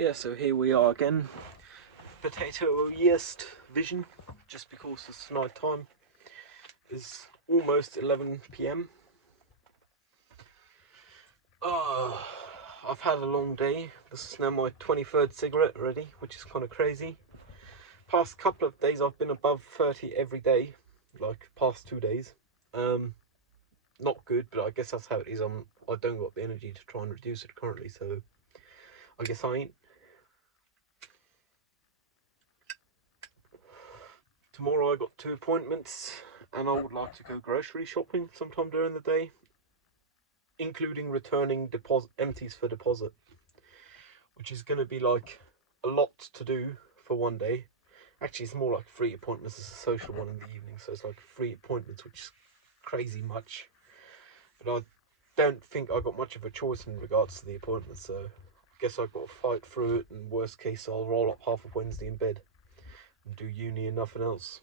Yeah, so here we are again. Potato yeast vision, just because it's night time. It's almost 11 p.m. I've had a long day. This is now my 23rd cigarette already, which is kind of crazy. Past couple of days I've been above 30 every day, like past 2 days. Not good, but I guess that's how it is. I don't got the energy to try and reduce it currently, so I guess I ain't. Tomorrow I got 2 appointments, and I would like to go grocery shopping sometime during the day, including returning empties for deposit, which is going to be like a lot to do for one day. Actually, it's more like 3 appointments. It's a social one in the evening, so it's like 3 appointments, which is crazy much. But I don't think I got much of a choice in regards to the appointments, so I guess I've got to fight through it, and worst case I'll roll up half of Wednesday in bed and do uni and nothing else.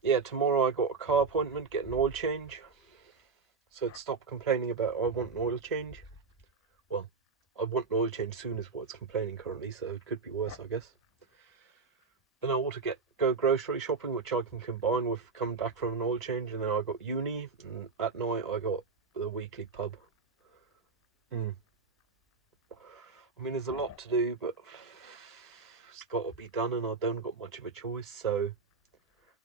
Yeah, tomorrow I got a car appointment, get an oil change. So it stopped complaining about I want an oil change. Well, I want an oil change soon is what it's complaining currently, so it could be worse, I guess. Then I want to go grocery shopping, which I can combine with coming back from an oil change, and then I got uni, and at night I got the weekly pub. I mean, there's a lot to do, but it's got to be done, and I don't got much of a choice, so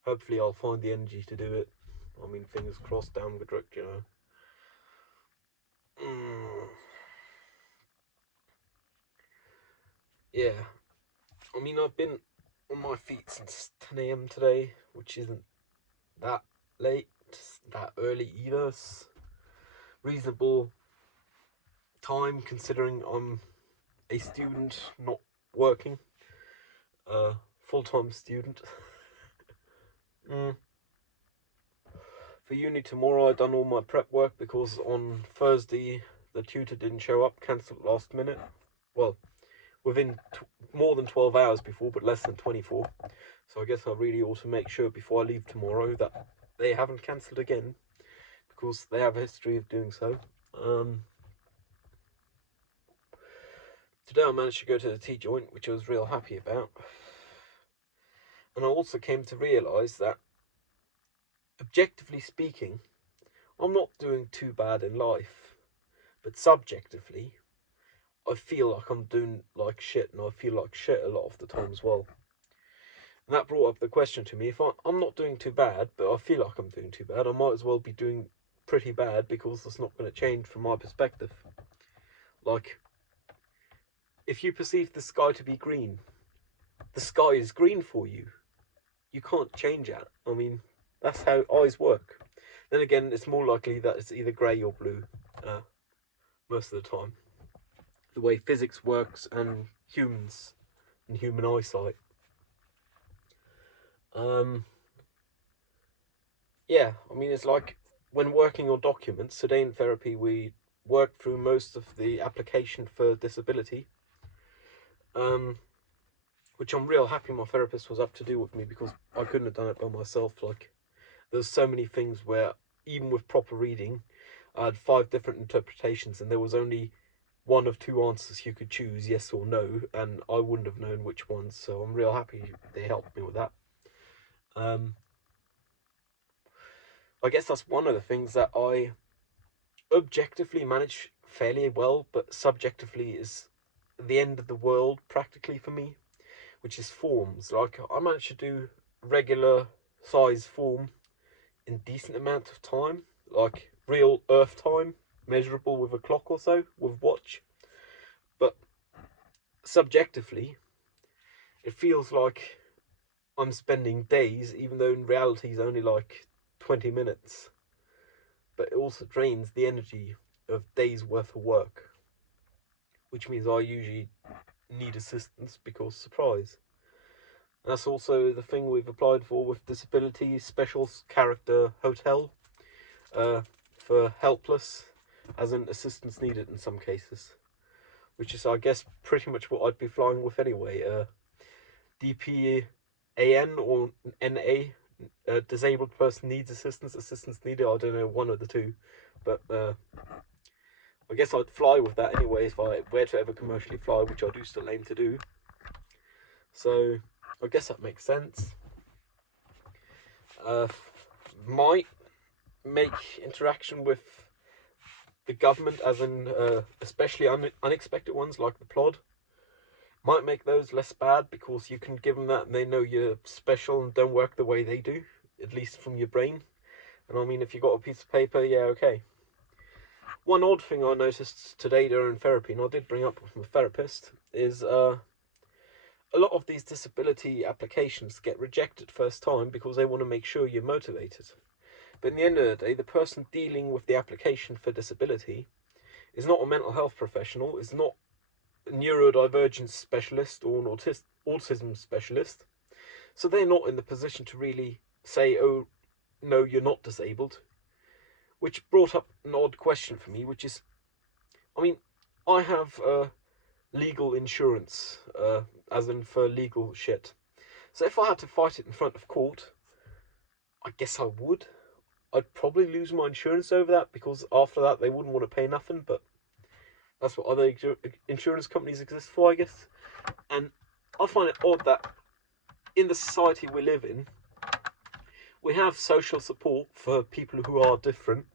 hopefully I'll find the energy to do it. I mean, fingers crossed, down the direct, you know. Yeah, I mean, I've been on my feet since 10 a.m. today, which isn't that late, that early either. It's reasonable time considering I'm a student, not working. Full-time student. For uni tomorrow, I've done all my prep work because on Thursday the tutor didn't show up, cancelled last minute. Well, within more than 12 hours before, but less than 24. So I guess I really ought to make sure before I leave tomorrow that they haven't cancelled again, because they have a history of doing so. Today I managed to go to the T-joint, which I was real happy about. And I also came to realise that, objectively speaking, I'm not doing too bad in life. But subjectively, I feel like I'm doing like shit, and I feel like shit a lot of the time as well. And that brought up the question to me, if I'm not doing too bad, but I feel like I'm doing too bad, I might as well be doing pretty bad, because that's not going to change from my perspective. Like, if you perceive the sky to be green, the sky is green for you. You can't change that. I mean, that's how eyes work. Then again, it's more likely that it's either grey or blue most of the time. The way physics works and humans and human eyesight. Yeah, I mean, it's like when working on documents, today in therapy, we worked through most of the application for disability, which I'm real happy my therapist was up to do with me, because I couldn't have done it by myself. Like, there's so many things where, even with proper reading, I had 5 different interpretations, and there was only one of 2 answers you could choose, yes or no, and I wouldn't have known which ones, so I'm real happy they helped me with that. I guess that's one of the things that I objectively manage fairly well, but subjectively is the end of the world practically for me, which is forms. Like, I managed to do regular size form in decent amount of time, like real Earth time, measurable with a clock or so, with watch. But subjectively, it feels like I'm spending days, even though in reality it's only like 20 minutes. But it also drains the energy of days worth of work, which means I usually need assistance because, surprise. And that's also the thing we've applied for with disability special character hotel, for helpless, as in assistance needed in some cases, which is, I guess, pretty much what I'd be flying with anyway. DPAN or NA, disabled person needs assistance needed. I don't know, one of the two, but I guess I'd fly with that anyway if I were to ever commercially fly, which I do still aim to do. So I guess that makes sense. Might make interaction with the government, as in especially unexpected ones like the plod, might make those less bad because you can give them that and they know you're special and don't work the way they do, at least from your brain. And I mean, if you got a piece of paper, yeah, okay. One odd thing I noticed today during therapy, and I did bring up with my therapist, is a lot of these disability applications get rejected first time because they want to make sure you're motivated. But in the end of the day, the person dealing with the application for disability is not a mental health professional, is not a neurodivergence specialist or an autism specialist. So they're not in the position to really say, oh, no, you're not disabled. Which brought up an odd question for me, which is, I mean, I have legal insurance, as in for legal shit. So if I had to fight it in front of court, I guess I would. I'd probably lose my insurance over that because after that they wouldn't want to pay nothing, but that's what other insurance companies exist for, I guess. And I find it odd that in the society we live in, we have social support for people who are different,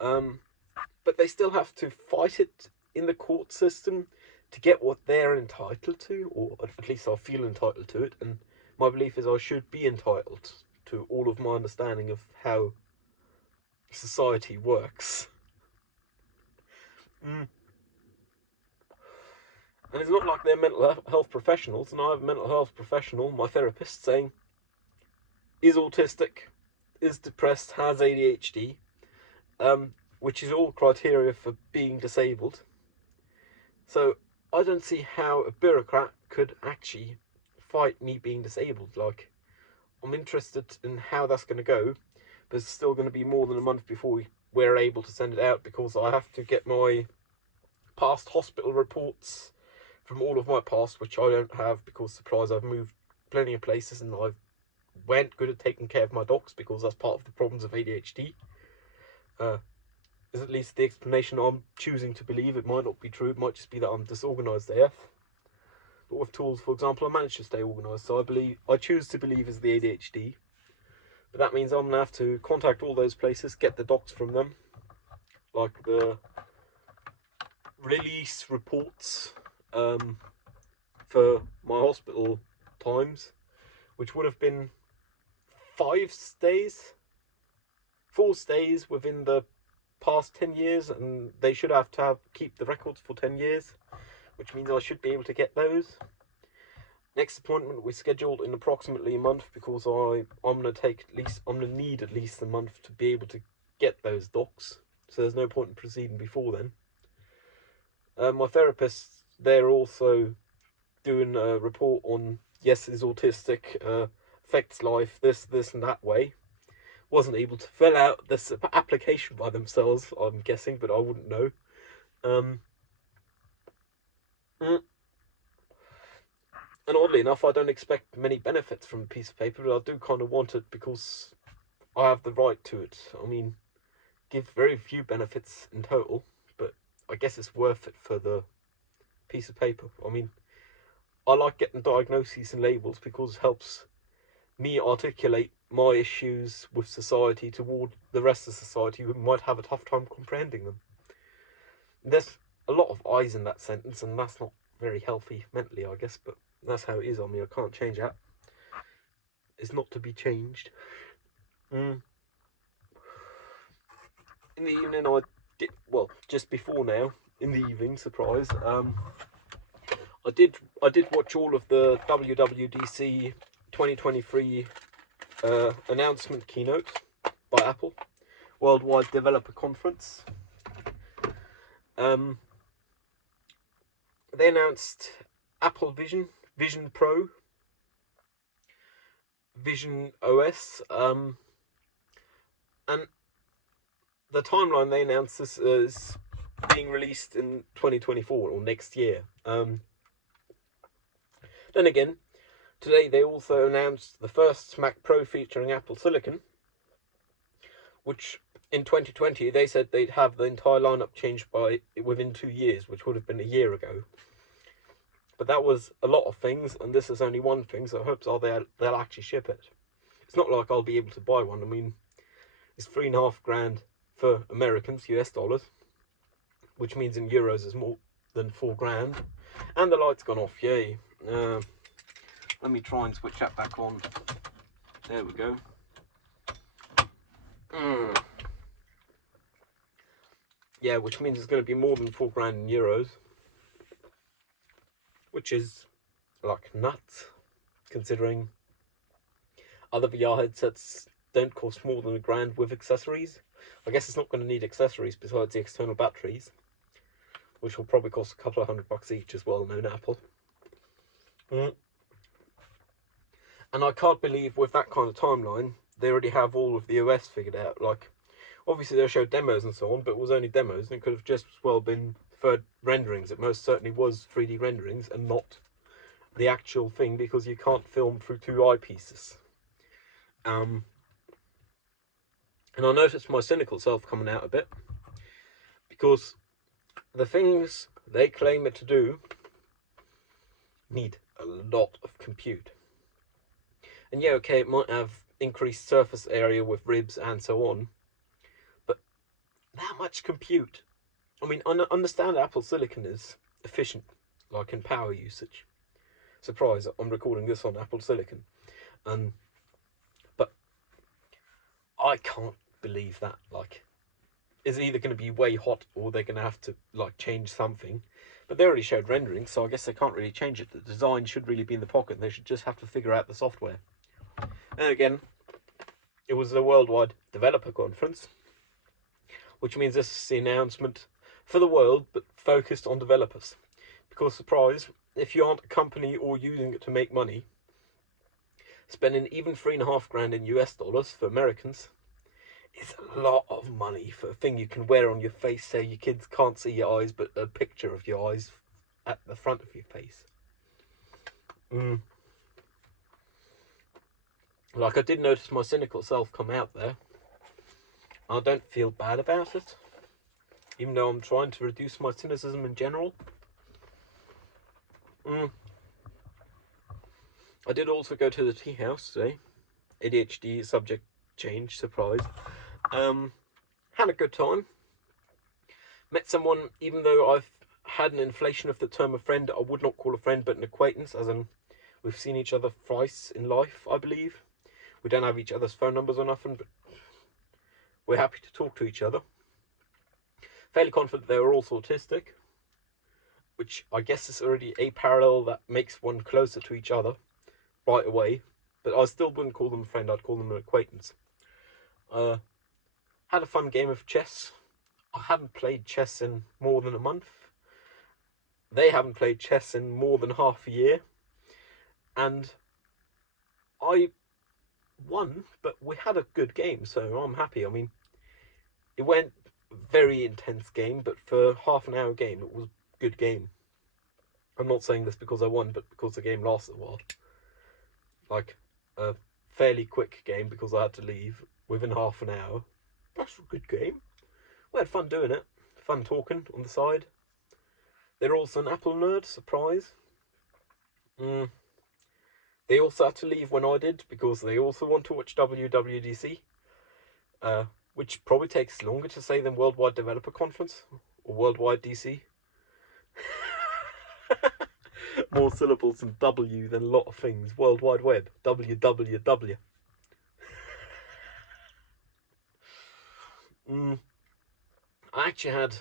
but they still have to fight it in the court system to get what they're entitled to, or at least I feel entitled to it, and my belief is I should be entitled to all of my understanding of how society works. And it's not like they're mental health professionals, and I have a mental health professional, my therapist, saying, is autistic, is depressed, has ADHD, which is all criteria for being disabled. So I don't see how a bureaucrat could actually fight me being disabled. Like, I'm interested in how that's going to go, but it's still going to be more than a month before we're able to send it out because I have to get my past hospital reports from all of my past, which I don't have because, surprise, I've moved plenty of places and I weren't good at taking care of my docs because that's part of the problems of ADHD. Is at least the explanation I'm choosing to believe. It might not be true, it might just be that I'm disorganised AF. But with tools, for example, I manage to stay organised, so I choose to believe is the ADHD. But that means I'm going to have to contact all those places, get the docs from them, like the release reports for my hospital times, which would have been 4 stays within the past 10 years, and they should have to keep the records for 10 years, which means I should be able to get those. Next appointment we scheduled in approximately a month because I'm gonna need at least a month to be able to get those docs. So there's no point in proceeding before then. My therapist, they're also doing a report on, yes, is autistic, affects life, this and that way. Wasn't able to fill out this application by themselves, I'm guessing, but I wouldn't know. And oddly enough, I don't expect many benefits from a piece of paper, but I do kind of want it because I have the right to it. I mean, give very few benefits in total, but I guess it's worth it for the piece of paper. I mean, I like getting diagnoses and labels because it helps me articulate my issues with society toward the rest of society who might have a tough time comprehending them. There's a lot of I's in that sentence, and that's not very healthy mentally, I guess, but that's how it is. I mean, I can't change that. It's not to be changed. In the evening, I did, well, just before now, in the evening, surprise, I did watch all of the WWDC 2023 announcement keynote by Apple, Worldwide Developer Conference. They announced Apple Vision, Vision Pro, Vision OS, and the timeline they announced this is being released in 2024 or next year. Then again, Today they also announced the first Mac Pro featuring Apple Silicon, which in 2020 they said they'd have the entire lineup changed by within 2 years, which would have been a year ago. But that was a lot of things, and this is only one thing, so hopes are they'll actually ship it. It's not like I'll be able to buy one. I mean, it's $3,500 for Americans, US dollars, which means in euros is more than $4,000. And the light's gone off, yay. Let me try and switch that back on. There we go. Yeah, which means it's going to be more than $4,000 in euros, which is like nuts, considering other VR headsets don't cost more than $1,000 with accessories. I guess it's not going to need accessories besides the external batteries, which will probably cost a couple of $100 each as well, known Apple. And I can't believe with that kind of timeline, they already have all of the OS figured out. Like, obviously they showed demos and so on, but it was only demos, and it could have just as well been third renderings. It most certainly was 3D renderings and not the actual thing, because you can't film through two eyepieces. And I noticed my cynical self coming out a bit, because the things they claim it to do need a lot of compute. And yeah, okay, it might have increased surface area with ribs and so on, but that much compute. I mean, I understand Apple Silicon is efficient, like in power usage. Surprise, I'm recording this on Apple Silicon. But I can't believe that, like, it's either going to be way hot or they're going to have to, like, change something. But they already showed rendering, so I guess they can't really change it. The design should really be in the pocket. They should just have to figure out the software. And again, it was a worldwide developer conference, which means this is the announcement for the world, but focused on developers. Because, surprise, if you aren't a company or using it to make money, spending even $3,500 in US dollars for Americans is a lot of money for a thing you can wear on your face so your kids can't see your eyes, but a picture of your eyes at the front of your face. Like, I did notice my cynical self come out there. I don't feel bad about it, even though I'm trying to reduce my cynicism in general. I did also go to the tea house today. ADHD subject change, surprise. Had a good time. Met someone, even though I've had an inflation of the term a friend, I would not call a friend but an acquaintance, as in we've seen each other thrice in life, I believe. We don't have each other's phone numbers or nothing, but we're happy to talk to each other. Fairly confident they were also autistic, which I guess is already a parallel that makes one closer to each other right away. But I still wouldn't call them a friend, I'd call them an acquaintance. Had a fun game of chess. I haven't played chess in more than a month. They haven't played chess in more than half a year. And I won, but we had a good game, so I'm happy. I mean, it went very intense game, but for half an hour game, it was a good game. I'm not saying this because I won, but because the game lasted a while. Like, a fairly quick game because I had to leave within half an hour. That's a good game. We had fun doing it. Fun talking on the side. They're also an Apple nerd, surprise. They also had to leave when I did because they also want to watch WWDC, which probably takes longer to say than Worldwide Developer Conference or Worldwide DC. More syllables than W than a lot of things. World Wide Web. WWW. I actually had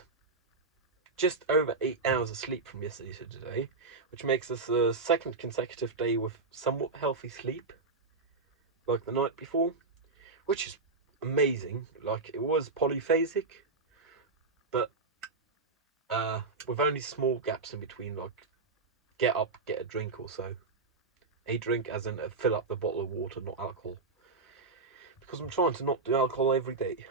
just over 8 hours of sleep from yesterday to today, which makes this the second consecutive day with somewhat healthy sleep, like the night before, which is amazing. Like, it was polyphasic, but with only small gaps in between, like get up, get a drink or so. A drink as in fill up the bottle of water, not alcohol. Because I'm trying to not do alcohol every day.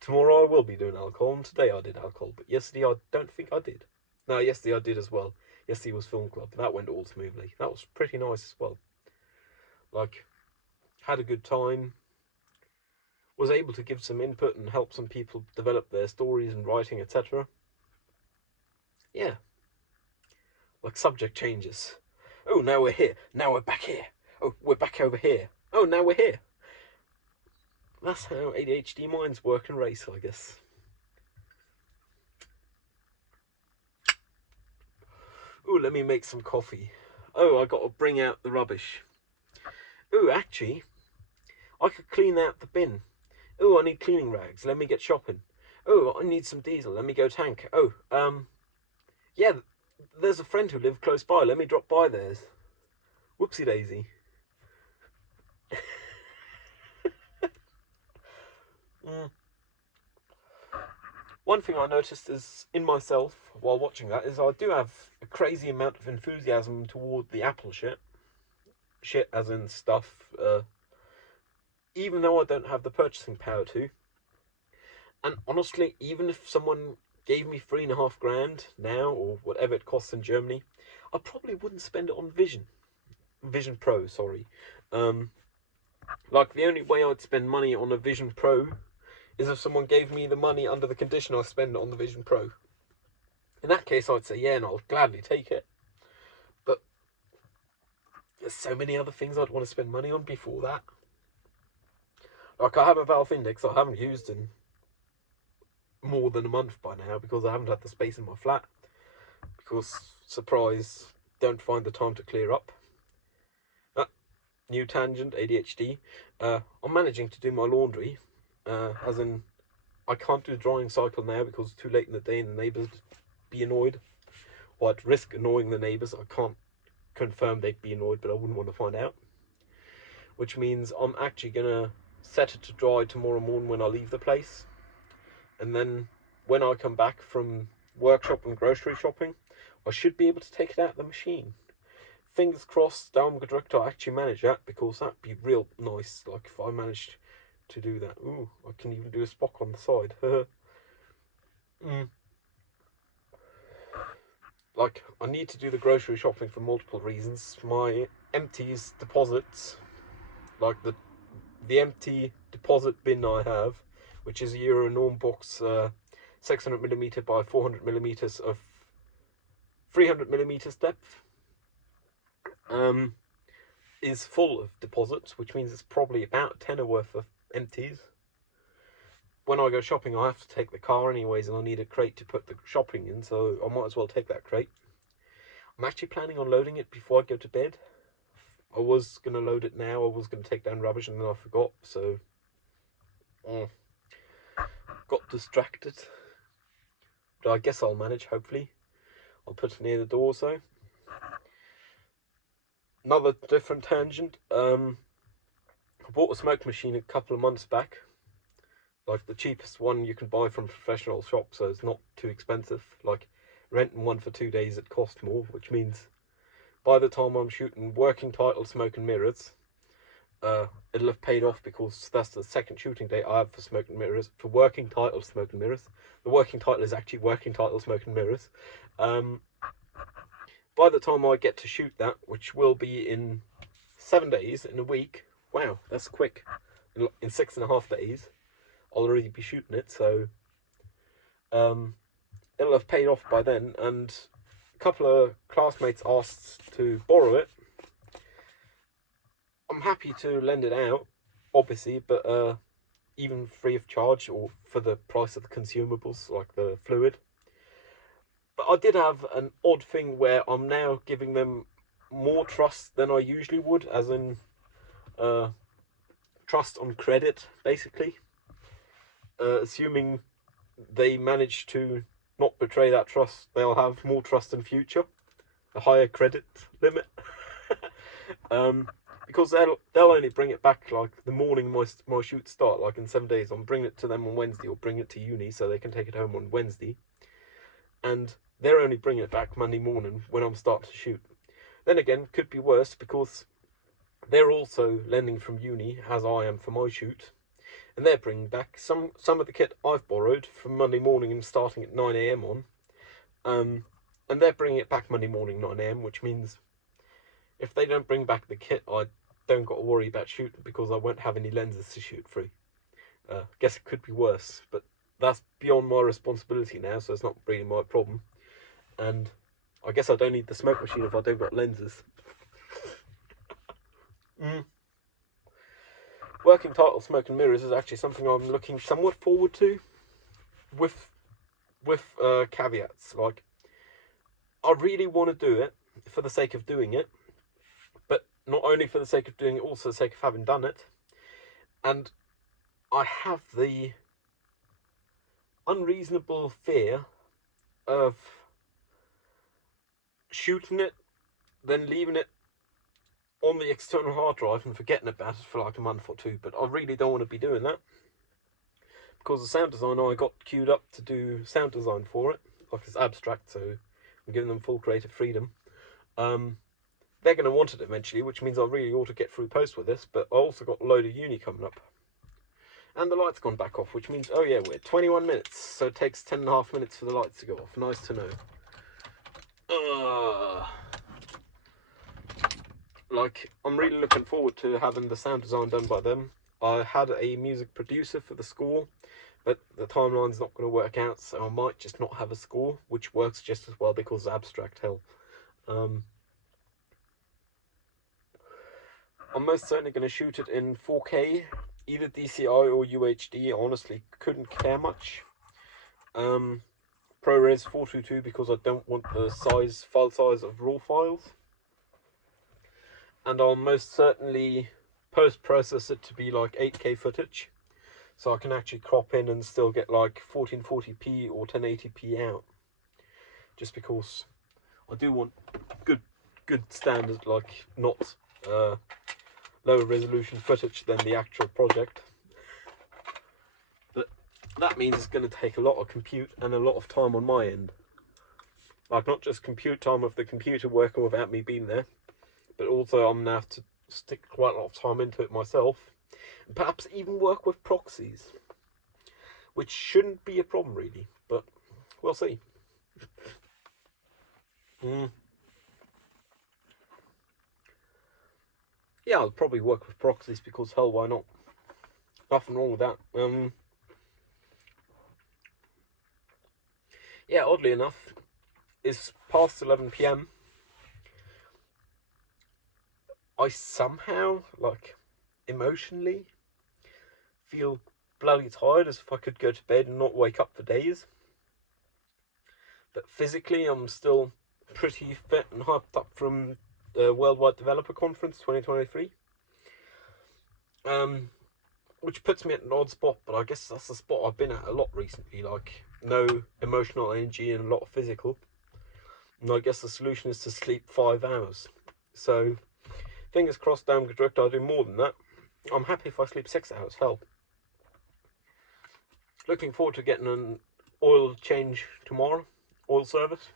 Tomorrow I will be doing alcohol, and today I did alcohol, but yesterday I don't think I did. No, yesterday I did as well. Yesterday was film club. That went all smoothly. That was pretty nice as well. Like, had a good time. Was able to give some input and help some people develop their stories and writing, etc. Yeah. Like, subject changes. Oh, now we're here. Now we're back here. Oh, we're back over here. Oh, now we're here. That's how ADHD minds work and race, I guess. Ooh, let me make some coffee. Oh, I got to bring out the rubbish. Ooh, actually, I could clean out the bin. Oh, I need cleaning rags. Let me get shopping. Oh, I need some diesel. Let me go tank. Oh, yeah, there's a friend who lived close by. Let me drop by theirs. Whoopsie daisy. Mm. One thing I noticed is in myself while watching that is I do have a crazy amount of enthusiasm toward the Apple shit. Shit as in stuff. Even though I don't have the purchasing power to. And honestly, even if someone gave me $3.5 grand now, or whatever it costs in Germany, I probably wouldn't spend it on Vision Pro, sorry. Like, the only way I'd spend money on a Vision Pro is if someone gave me the money under the condition I spend it on the Vision Pro. In that case, I'd say yeah, and I'll gladly take it. But there's so many other things I'd want to spend money on before that. Like, I have a Valve Index I haven't used in more than a month by now because I haven't had the space in my flat. Because, surprise, don't find the time to clear up. New tangent, ADHD. I'm managing to do my laundry, as in, I can't do the drying cycle now because it's too late in the day and the neighbours would be annoyed. Or I'd risk annoying the neighbours. I can't confirm they'd be annoyed, but I wouldn't want to find out. Which means I'm actually going to set it to dry tomorrow morning when I leave the place. And then when I come back from workshop and grocery shopping, I should be able to take it out of the machine. Fingers crossed, Daumen I actually manage that, because that'd be real nice. Like, if I managed to do that. Ooh, I can even do a Spock on the side. Like, I need to do the grocery shopping for multiple reasons. My empties deposits, like the empty deposit bin I have, which is a Euro Norm box, 600mm by 400mm of 300mm depth, is full of deposits, which means it's probably about a tenner worth of empties. When I go shopping, I have to take the car anyways, and I need a crate to put the shopping in, so I might as well take that crate. I'm actually planning on loading it before I go to bed. I was going to load it now, I was going to take down rubbish, and then I forgot, so got distracted. But I guess I'll manage, hopefully. I'll put it near the door, so. Another different tangent. I bought a smoke machine a couple of months back. Like, the cheapest one you can buy from professional shops, so it's not too expensive. Like, renting one for 2 days, it cost more, which means by the time I'm shooting working title Smoke and Mirrors, it'll have paid off, because that's the second shooting day I have for Smoke and Mirrors, for working title Smoke and Mirrors. The working title is actually working title Smoke and Mirrors. By the time I get to shoot that, which will be in 7 days, in a week, wow, that's quick. In 6.5 days, I'll already be shooting it, so it'll have paid off by then. And a couple of classmates asked to borrow it. I'm happy to lend it out, obviously, but even free of charge, or for the price of the consumables, like the fluid. But I did have an odd thing where I'm now giving them more trust than I usually would, as in trust on credit, basically. Assuming they manage to not betray that trust, they'll have more trust in future, a higher credit limit. Because they'll only bring it back like the morning my shoots start, like in 7 days. I'm bringing it to them on Wednesday, or bring it to uni so they can take it home on Wednesday. And they're only bringing it back Monday morning when I'm starting to shoot. Then again, could be worse, because they're also lending from uni, as I am for my shoot, and they're bringing back some of the kit I've borrowed from Monday morning and starting at 9 a.m. on. And they're bringing it back Monday morning 9 a.m, which means if they don't bring back the kit, I don't got to worry about shooting because I won't have any lenses to shoot through. Guess it could be worse, but that's beyond my responsibility now, so it's not really my problem. And I guess I don't need the smoke machine if I don't got lenses. Working title Smoke and Mirrors is actually something I'm looking somewhat forward to, with caveats. Like, I really want to do it for the sake of doing it, but not only for the sake of doing it, also the sake of having done it. And I have the unreasonable fear of shooting it, then leaving it on the external hard drive and forgetting about it for like a month or two. But I really don't want to be doing that, because the sound designer I got queued up to do sound design for it, like it's abstract, so I'm giving them full creative freedom. They're going to want it eventually, which means I really ought to get through post with this. But I also got a load of uni coming up, and the light's gone back off, which means, oh yeah, we're at 21 minutes, so it takes 10.5 minutes for the lights to go off. Nice to know. Like, I'm really looking forward to having the sound design done by them. I had a music producer for the score, but the timeline's not going to work out, so I might just not have a score, which works just as well because abstract hell. I'm most certainly going to shoot it in 4K, either DCI or UHD. Honestly, couldn't care much. ProRes 422 because I don't want the file size of RAW files. And I'll most certainly post-process it to be like 8K footage, so I can actually crop in and still get like 1440p or 1080p out. Just because I do want good standard, like not lower resolution footage than the actual project. But that means it's going to take a lot of compute and a lot of time on my end. Like, not just compute time of the computer working without me being there, but also I'm going to have to stick quite a lot of time into it myself, and perhaps even work with proxies, which shouldn't be a problem really, but we'll see. Yeah, I'll probably work with proxies because hell, why not? Nothing wrong with that. Yeah, oddly enough, it's past 11 p.m. I somehow, like, emotionally feel bloody tired, as if I could go to bed and not wake up for days. But physically, I'm still pretty fit and hyped up from the Worldwide Developer Conference 2023. Which puts me at an odd spot, but I guess that's the spot I've been at a lot recently. Like, no emotional energy and a lot of physical. And I guess the solution is to sleep 5 hours. So, fingers crossed down the director, I'll do more than that. I'm happy if I sleep 6 hours, hell. Looking forward to getting an oil change tomorrow. Oil service.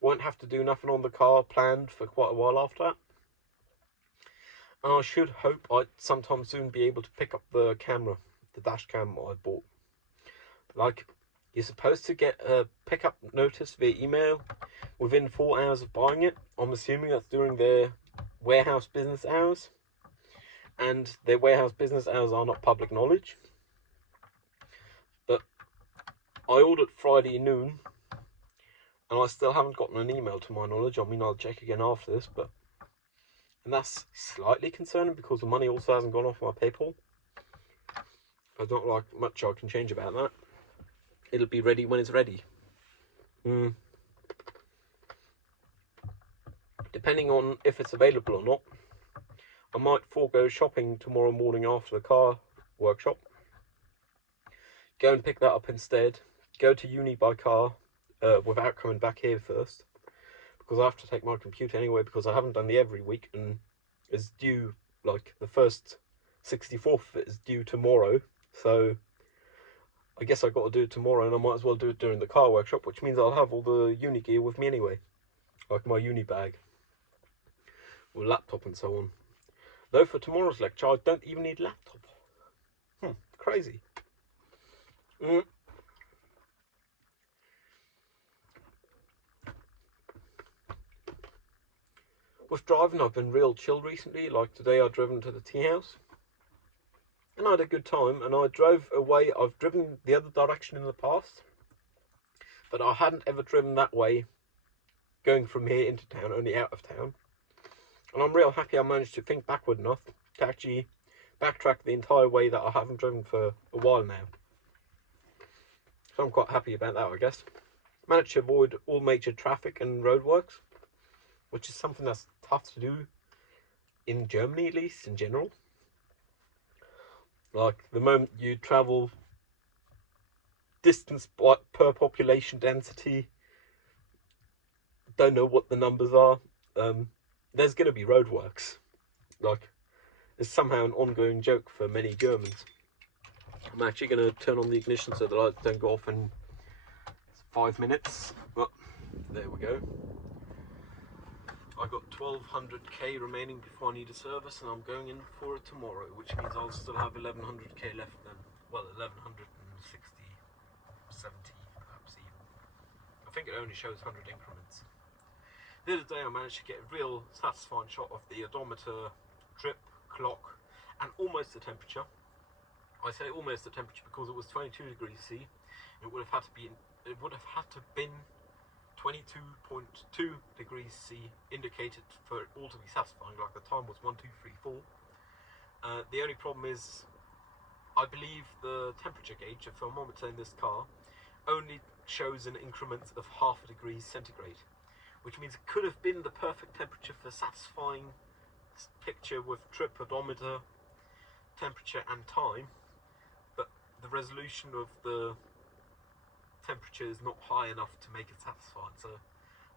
Won't have to do nothing on the car planned for quite a while after that. And I should hope I'd sometime soon be able to pick up the camera, the dash cam I bought. Like, you're supposed to get a pickup notice via email within 4 hours of buying it. I'm assuming that's during their warehouse business hours. And their warehouse business hours are not public knowledge. But I ordered Friday noon, and I still haven't gotten an email to my knowledge. I mean, I'll check again after this, but... And that's slightly concerning because the money also hasn't gone off my PayPal. There's not like much I can change about that. It'll be ready when it's ready. Depending on if it's available or not, I might forego shopping tomorrow morning after the car workshop. Go and pick that up instead. Go to uni by car without coming back here first, because I have to take my computer anyway, because I haven't done the every week, and it's due, like, the first 64th of it is due tomorrow, so I guess I got to do it tomorrow, and I might as well do it during the car workshop, which means I'll have all the uni gear with me anyway, like my uni bag, with laptop and so on. Though for tomorrow's lecture, I don't even need laptop. Crazy. With driving, I've been real chill recently. Like today, I've driven to the tea house, and I had a good time. And I drove away. I've driven the other direction in the past, but I hadn't ever driven that way, going from here into town, only out of town. And I'm real happy I managed to think backward enough to actually backtrack the entire way that I haven't driven for a while now. So I'm quite happy about that, I guess. Managed to avoid all major traffic and roadworks, which is something that's tough to do in Germany, at least in general. Like the moment you travel distance per population density, don't know what the numbers are. There's going to be roadworks. Like it's somehow an ongoing joke for many Germans. I'm actually going to turn on the ignition so the lights don't go off in 5 minutes. Well, there we go. I've got 1200k remaining before I need a service, and I'm going in for it tomorrow, which means I'll still have 1100k left then. Well, 1160, 70 perhaps even. I think it only shows 100 increments. The other day I managed to get a real satisfying shot of the odometer, trip, clock, and almost the temperature. I say almost the temperature because it was 22 degrees C. It would have had to been 22.2 degrees C indicated for it all to be satisfying. Like the time was 1, 2, 3, 4. The only problem is, I believe the temperature gauge, a thermometer in this car, only shows an increment of half a degree centigrade, which means it could have been the perfect temperature for satisfying picture with trip, odometer, temperature and time, but the resolution of the temperature is not high enough to make it satisfying. So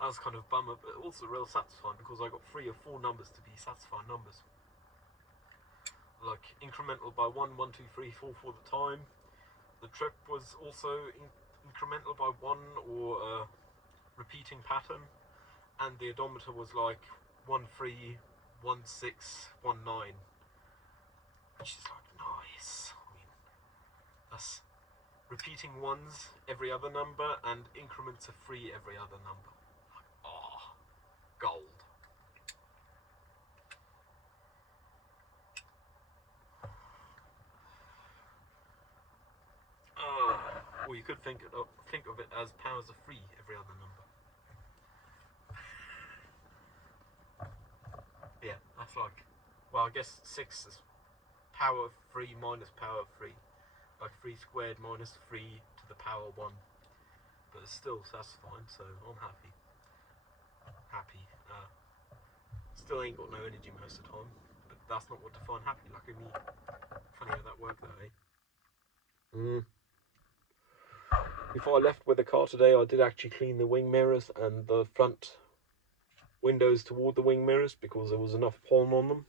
that was kind of a bummer, but also real satisfying because I got 3 or 4 numbers to be satisfying numbers. Like incremental by 1, 1, 2, 3, 4 for the time. The trip was also incremental by 1 or a repeating pattern, and the odometer was like 1, 3, 1, 6, 1, 9, which is like nice. I mean, that's repeating ones every other number and increments of 3 every other number. Ah, gold. Or you could think of it as powers of 3 every other number. Yeah, that's like, well, I guess 6 is power of 3 minus power of 3. Like 3 squared minus 3 to the power 1. But it's still satisfying, so I'm happy. Still ain't got no energy most of the time, but that's not what define happy. Lucky me. Funny how that worked though, eh? Before I left with the car today, I did actually clean the wing mirrors and the front windows toward the wing mirrors because there was enough pollen on them.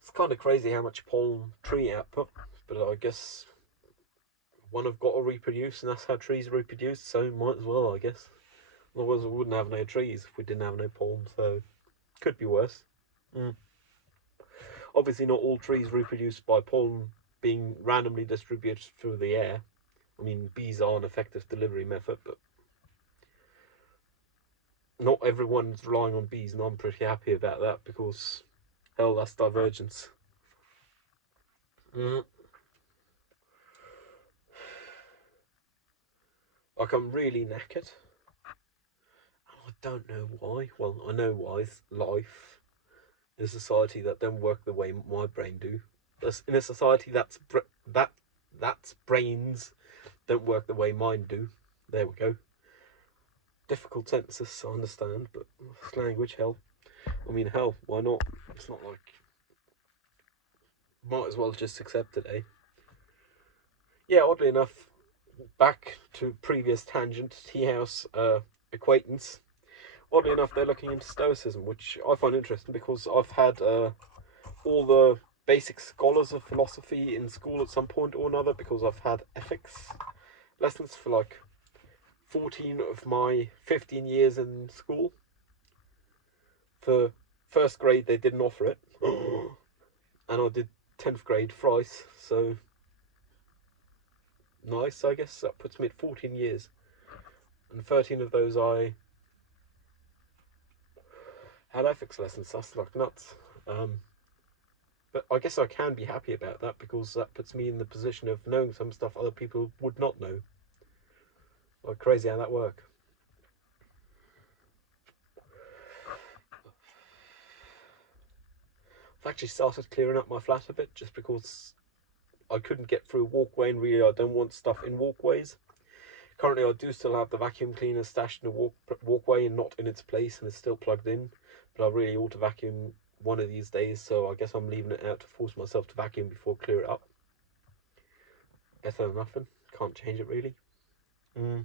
It's kind of crazy how much pollen tree output, but I guess one have got to reproduce, and that's how trees reproduce, so might as well, I guess. Otherwise we wouldn't have no trees if we didn't have no pollen, so could be worse. Obviously not all trees reproduce by pollen being randomly distributed through the air. I mean, bees are an effective delivery method, but not everyone's relying on bees, and I'm pretty happy about that because, hell, that's divergence. Like, I'm really knackered. I don't know why. Well, I know why. It's life in a society that don't work the way my brain do. In a society that's brains don't work the way mine do. There we go. Difficult sentences, I understand, but it's language, hell. I mean, hell, why not? It's not like... Might as well just accept it, eh? Yeah, oddly enough, back to previous tangent, tea house acquaintance. Oddly enough, they're looking into Stoicism, which I find interesting because I've had all the basic scholars of philosophy in school at some point or another, because I've had ethics lessons for like 14 of my 15 years in school. For first grade, they didn't offer it, and I did 10th grade thrice, so nice, I guess. That puts me at 14 years, and 13 of those I had ethics lessons. That's like nuts. But I guess I can be happy about that because that puts me in the position of knowing some stuff other people would not know. Like crazy how that works. I've actually started clearing up my flat a bit just because I couldn't get through a walkway, and really I don't want stuff in walkways. Currently I do still have the vacuum cleaner stashed in the walkway and not in its place, and it's still plugged in, but I really ought to vacuum one of these days, so I guess I'm leaving it out to force myself to vacuum before I clear it up. Better than nothing. Can't change it really. I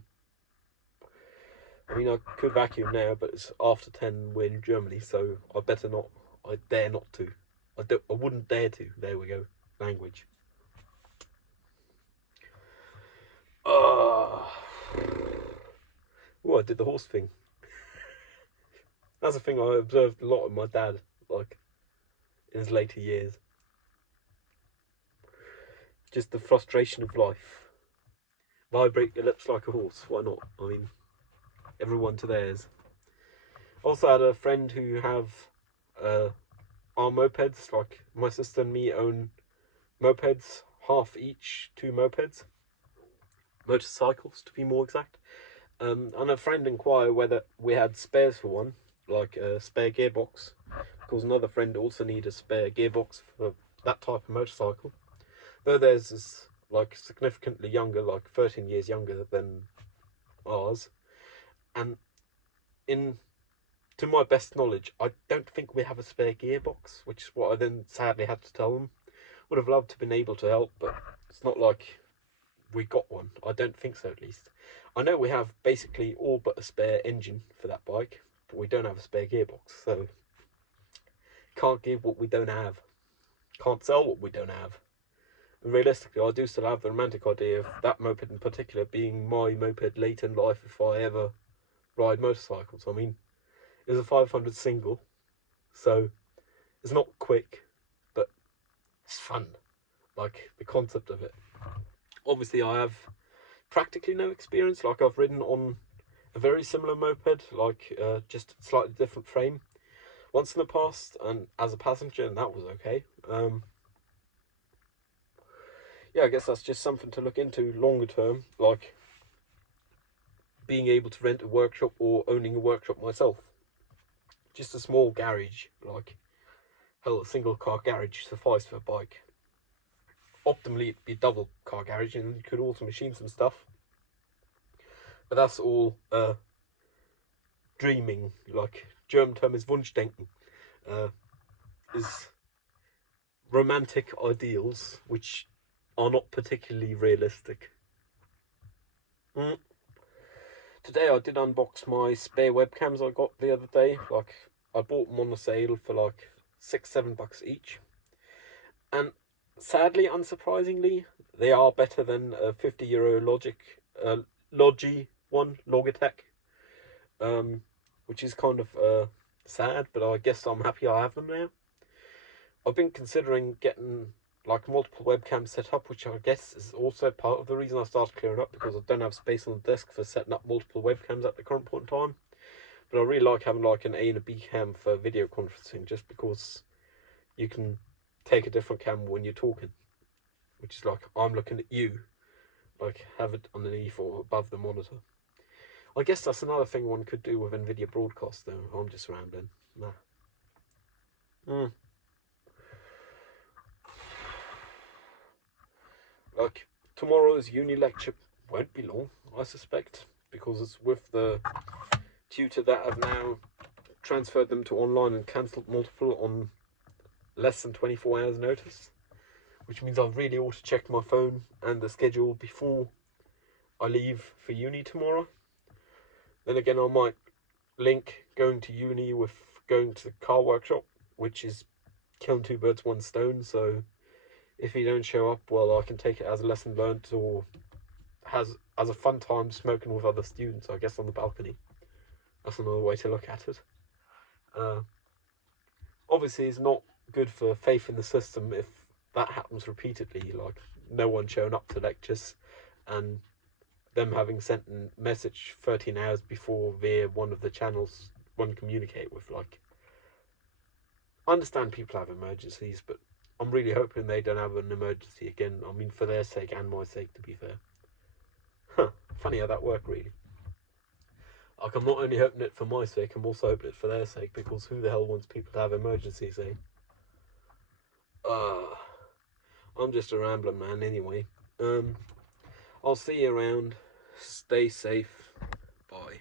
mean, I could vacuum now, but it's after 10, we're in Germany, so I better not. I dare not to. I wouldn't dare to. There we go. Language. Oh, I did the horse thing. That's a thing I observed a lot of my dad, like, in his later years. Just the frustration of life. Vibrate your lips like a horse. Why not? I mean, everyone to theirs. Also had a friend who have our mopeds. Like, my sister and me own mopeds, half each, 2 mopeds. Motorcycles, to be more exact. And a friend inquired whether we had spares for one, like a spare gearbox, because another friend also needed a spare gearbox for that type of motorcycle. Though theirs is like significantly younger, like 13 years younger than ours. And in to my best knowledge, I don't think we have a spare gearbox, which is what I then sadly had to tell them. Would have loved to have been able to help, but it's not like we got one. I don't think so, at least. I know we have basically all but a spare engine for that bike, but we don't have a spare gearbox, so can't give what we don't have. Can't sell what we don't have. And realistically, I do still have the romantic idea of that moped in particular being my moped late in life if I ever ride motorcycles. I mean, it's a 500 single, so it's not quick, but it's fun. Like, the concept of it. Obviously, I have practically no experience. Like, I've ridden on a very similar moped, like just slightly different frame, once in the past, and as a passenger, and that was okay. Yeah, I guess that's just something to look into longer term, like being able to rent a workshop or owning a workshop myself. Just a small garage, like, hell, a single car garage suffice for a bike. Optimally, it'd be a double car garage, and you could also machine some stuff. But that's all dreaming, like, German term is Wunschdenken, is romantic ideals which are not particularly realistic. Today I did unbox my spare webcams I got the other day. Like, I bought them on the sale for like $6-7 each, and sadly, unsurprisingly, they are better than a €50 Logi one, Logitech, which is kind of sad, but I guess I'm happy I have them now. I've been considering getting like multiple webcams set up, which I guess is also part of the reason I started clearing up, because I don't have space on the desk for setting up multiple webcams at the current point in time. But I really like having like an A and a B cam for video conferencing, just because you can take a different camera when you're talking, which is like I'm looking at you, like have it underneath or above the monitor. I guess that's another thing one could do with NVIDIA Broadcast, though. I'm just rambling. Nah. Like, tomorrow's uni lecture won't be long, I suspect, because it's with the tutor that have now transferred them to online and cancelled multiple on less than 24 hours notice, which means I really ought to check my phone and the schedule before I leave for uni tomorrow. Then again, I might link going to uni with going to the car workshop, which is killing 2 birds 1 stone. So if you don't show up, well, I can take it as a lesson learnt, or as a fun time smoking with other students, I guess, on the balcony. That's another way to look at it. Obviously, it's not good for faith in the system if that happens repeatedly, like no one showing up to lectures and them having sent a message 13 hours before via one of the channels one communicate with. Like, I understand people have emergencies, but I'm really hoping they don't have an emergency again. I mean, for their sake and my sake, to be fair. Huh. Funny how that worked, really. Like, I'm not only hoping it for my sake, I'm also hoping it for their sake, because who the hell wants people to have emergencies, eh? Uh, I'm just a rambling man anyway. I'll see you around. Stay safe. Bye.